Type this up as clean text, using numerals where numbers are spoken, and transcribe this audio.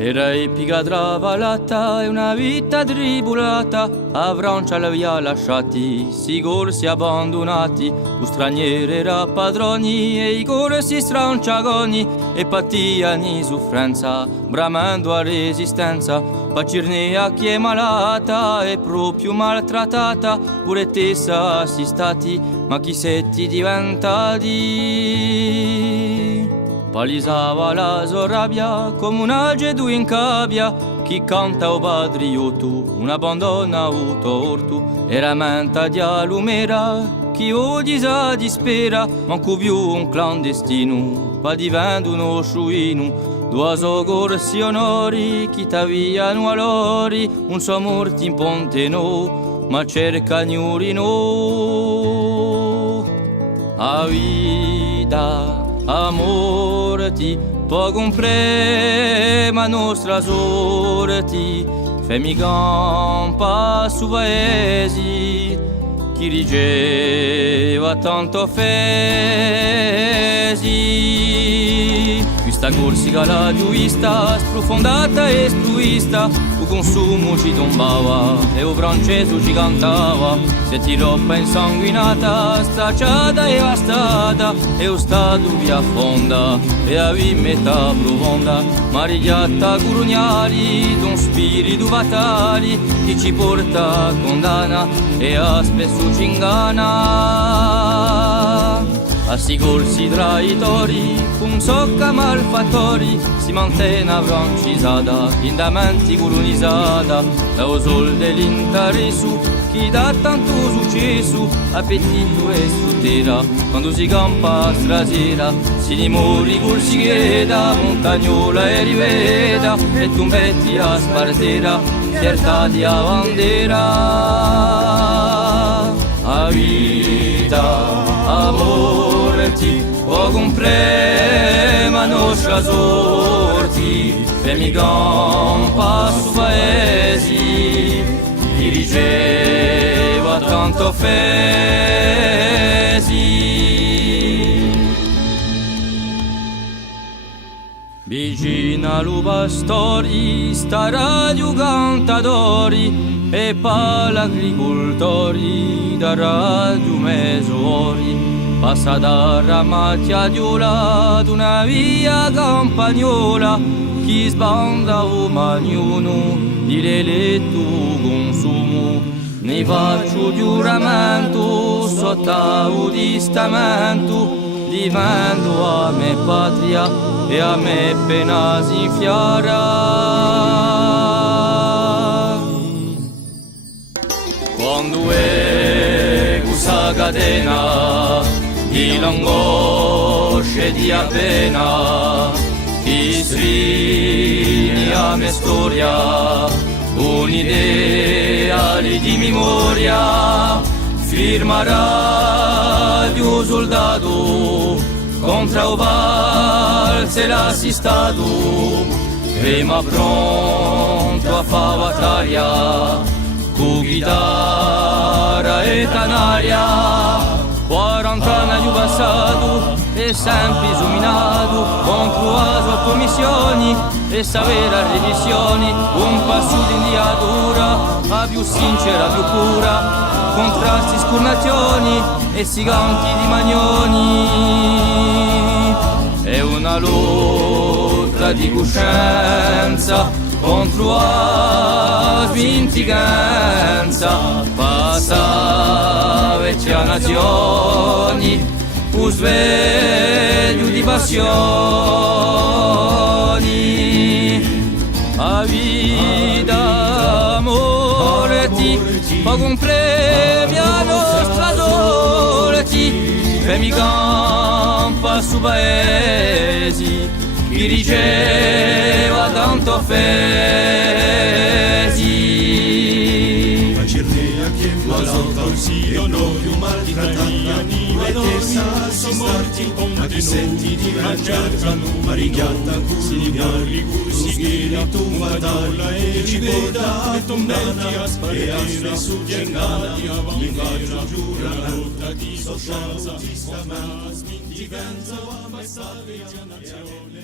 Era epica travalata e una vita tribulata, a Francia l'aveva lasciati, si corsi abbandonati, lo straniero era padroni e i corsi stranciagoni, e pattiani soffrenza, bramando a resistenza, pacirne a chi è malata e proprio maltrattata, pure tessa assistati, ma chi se ti diventati? Palisava la sua rabbia come un algedo in cabbia, chi canta o patriotto, una bondona o torto, era menta di alumera, chi oggi sa dispera, manco più un clandestino, pa divento uno sciuino, due soccorsi onori, chi t'avviano allori, un suo morto in ponte no, ma cerca gnurino. A vita amorti, può comprare ma nostra sorti, femmi campa su paesi, chi riceva tanto offesi. Questa corsica la giuista, sprofondata e spruista, il consumo ci tombava e il francese ci cantava, se ti roppa insanguinata, stracciata e devastata, e lo stato vi affonda e a vi metà profonda, marigliata curugnali d'un spirito fatali, chi ci porta a condanna e a spesso ci inganna. A sti corsi traitori, un socca malfattori, si mantiene francisata, indamenti colonizzata, da o sol dell'interesse, chi dà tanto successo, appetito e sutera, quando si campa strasera, si dimori corsi chieda, montagnola e riveda, e tombetti a spartera, fiertà di a bandera. A vita, amorti, può comprare ma nostra sorti, femmi campa su paesi, chi riceva tanto offesi. Vicina allo pastori, sta radio cantatori, e pall'agricoltori da radio mesori, passa da ramacchiaiola d'una via campagnola, chi sbanda o magnuno di l'eletto consumo, ne faccio giuramento sotto di stamento, divento a me patria e a me pena si infiara. Quando è questa catena di l'angoscia e di appena, ti stringi a me storia, un'idea di memoria, firma radio soldato, contro valse l'assistato, prima pronto a fa battaglia, con chitarra e canaria, 40 anni di passato e sempre illuminato, contro la sua commissioni e sapere revisioni, un passo di indiatura, la più sincera, più pura, contrasti, scornazioni e siganti di magnoni. È una lotta di coscienza contro la dimenticanza, passa vecchia nazioni, un sveglio di passioni. A vita amorti, poco un premio a nostra sorti, femmi campa su paesi, chi riceva tanto offesi. Facerne che malata io non più maltrattata, e tessa si morti, ma ti senti di mangiata, marigliata, curugnali, cursighera, tu fatale, e ci veda e tombetti a sparire su gengana, in faccia giura lotta di socianza, diventa mai salve nazione.